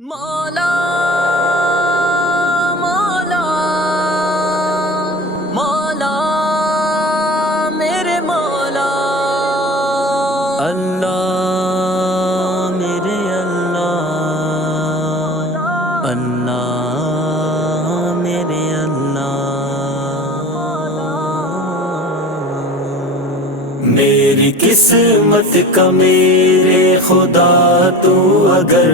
مولا مولا مولا میرے مولا اللہ میرے اللہ اللہ میرے اللہ میری قسمت کا میرے خدا تو اگر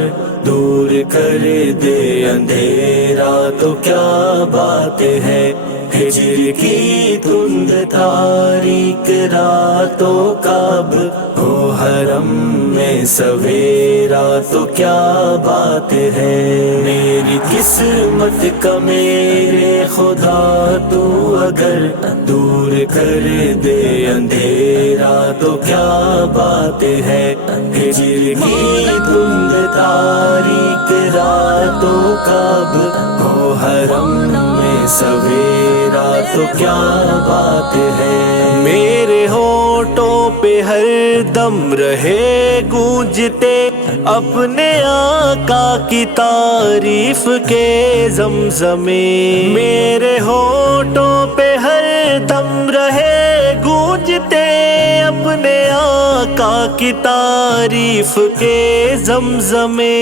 دور کر دے اندھیرا تو کیا بات ہے، ہجر کی تند تاریک راتوں کا اب ہو حرم میں سویرا تو کیا بات ہے۔ میری قسمت کا میرے خدا تو اگر دور کر دے اندھیرا تو کیا بات ہے، ہجر کی تند تاریک راتوں کا اب ہو حرم میں سویرا تو کیا بات ہے۔ میرے ہونٹوں پہ ہر دم رہے گونجتے اپنے آقا کی تعریف کے زمزمے، میرے ہونٹوں پہ ہر دم رہے گونجتے اپنے آقا کی تعریف کے زمزمے۔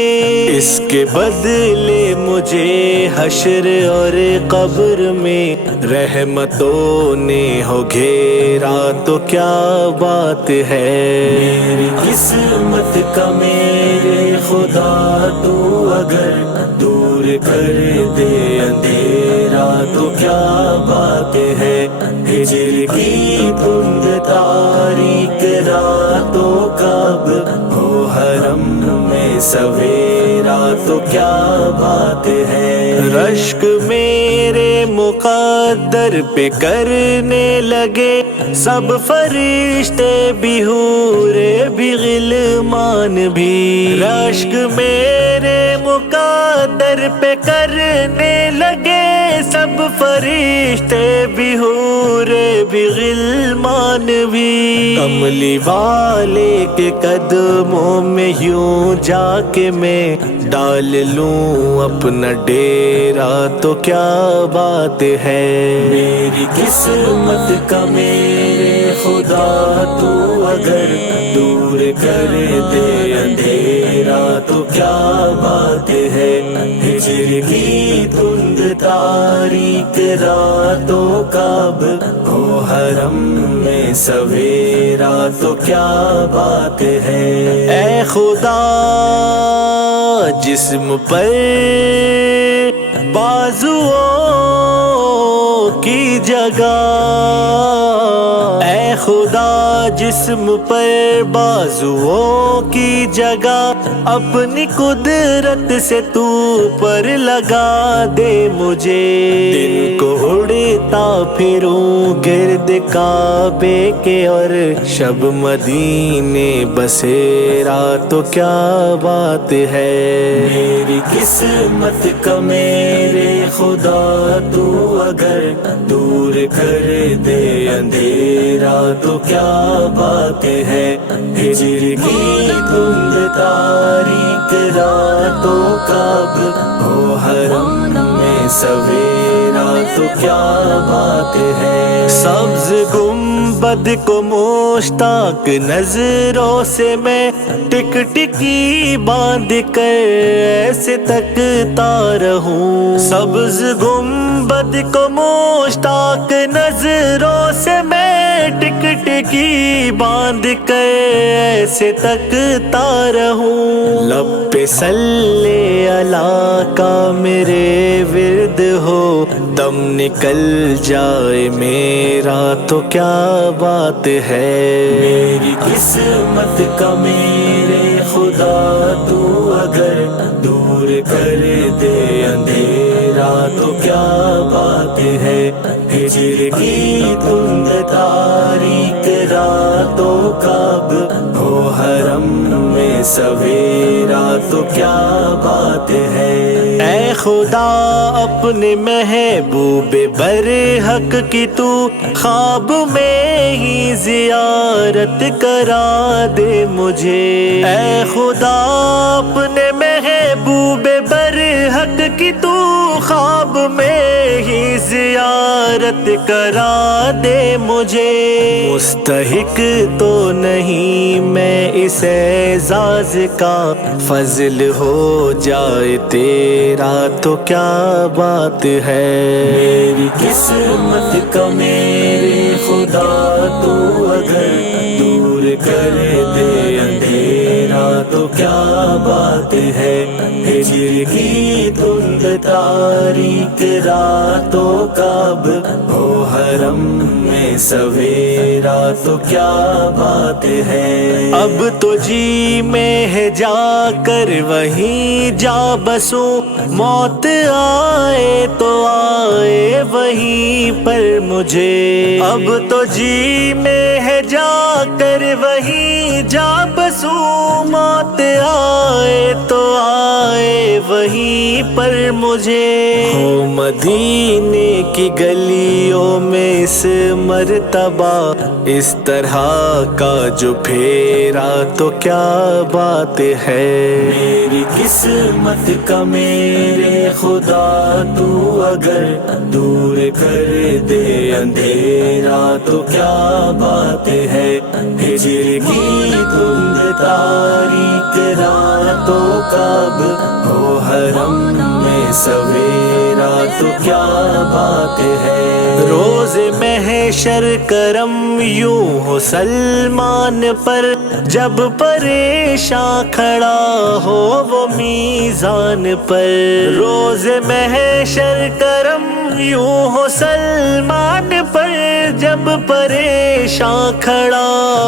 اس کے بدلے مجھے حشر اور قبر میں رحمتوں نے ہو گھیرا تو کیا بات ہے۔ میری قسمت کا میرے خدا تو اگر دور کر دے اندھیرا تو کیا بات ہے، ہجر کی تند تاریک راتوں کا اب ہو حرم میں سویرا تو کیا بات ہے۔ رشک میرے مقدر پہ کرنے لگے سب فرشتے بھی حور بھی غلمان بھی، رشک میرے مقدر پہ کرنے لگے سب فرشتے بھی حور بھی غلمان بھی۔ کملی والے کے قدموں میں یوں جا کے میں ڈال لوں اپنا ڈیرا تو کیا بات ہے۔ میری قسمت کا میرے خدا تو اگر دور کر دے اندھیرا تو کیا بات ہے، ہجر کی تند تاریک راتوں کا اب ہو حرم میں سویرا تو کیا بات ہے۔ اے خدا جسم پر بازوؤں کی جگہ، اے خدا جسم پر بازوؤں کی جگہ اپنی قدرت سے تو پر لگا دے مجھے، دن کو اڑتا پھروں گرد کعبے کے اور شب مدینے بسیرا تو کیا بات ہے۔ میری قسمت کا میرے خدا تو اگر دور کر دے اندھیرا تو کیا بات ہے، ہجر کی تند تاریک راتوں کا اب ہو حرم میں سویرا تو کیا بات ہے۔ سبز گنبد کو مشتاق نظروں سے میں ٹک ٹکی باندھ کر ایسے تکتا رہوں، سبز گنبد کو مشتاق نظروں سے میں ٹک ٹکی باندھ کر ایسے تکتا رہوں۔ لب پہ صلی اللہ کا میرے ورد ہو دم نکل جائے میرا تو کیا بات ہے۔ میری قسمت کا میرے خدا تو اگر دور کر دے اندھیرا تو کیا بات ہے، ہجر کی تند تاریک راتوں کا اب ہو حرم میں سویرا تو کیا بات ہے۔ اے خدا اپنے محبوب برحق کی تو خواب میں ہی زیارت کرا دے مجھے، اے خدا اپنے محبوب زیارت کرا دے مجھے، مستحق تو نہیں میں اس اعزاز کا، فضل ہو جائے تیرا تو کیا بات ہے۔ میری قسمت کا میرے خدا تو اگر دور کر دے اندھیرا تو کیا بات ہے، ہجر کی دھند تاریک راتوں کا اب ہو حرم میں سویرا تو کیا بات ہے۔ اب تو جی میں ہے جا کر وہیں جا بسوں، موت آئے تو آئے وہیں پر مجھے، اب تو جی میں ہے جا کر وہیں جا بسوں، موت آئے تو آئے وہیں پر مجھے۔ ہو مدینے کی گلیوں میں اس مرتبہ اس طرح کا جو پھیرا تو کیا بات ہے۔ میری قسمت کا میرے خدا تو اگر دور کر دے اندھیرا تو کیا بات ہے، ہجر کی دھند تاریک راتوں کا اب ہو حرم میں سویرا تو کیا بات ہے۔ روز محشر کرم یوں ہو سلمان پر، جب پریشاں کھڑا ہو وہ میزان پر، روز محشر کرم یوں ہو سلمان پر، جب پریشاں کھڑا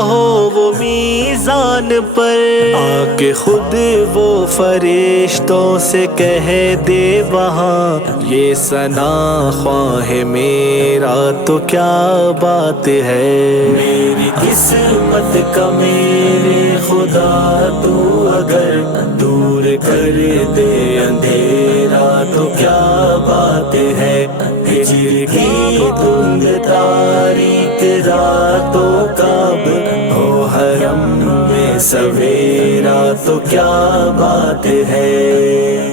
ہو وہ میزان پر، آ کے خود وہ فرشتوں سے کہہ دے وہاں یہ ثنا خواہ میرا تو کیا بات ہے۔ میری قسمت کا میرے خدا تو اگر دور کر دے اندھیرا تو کیا بات ہے، ہجر کی دھند تاریک راتوں کا اب ہو حرم میں سویرا تو کیا بات ہے۔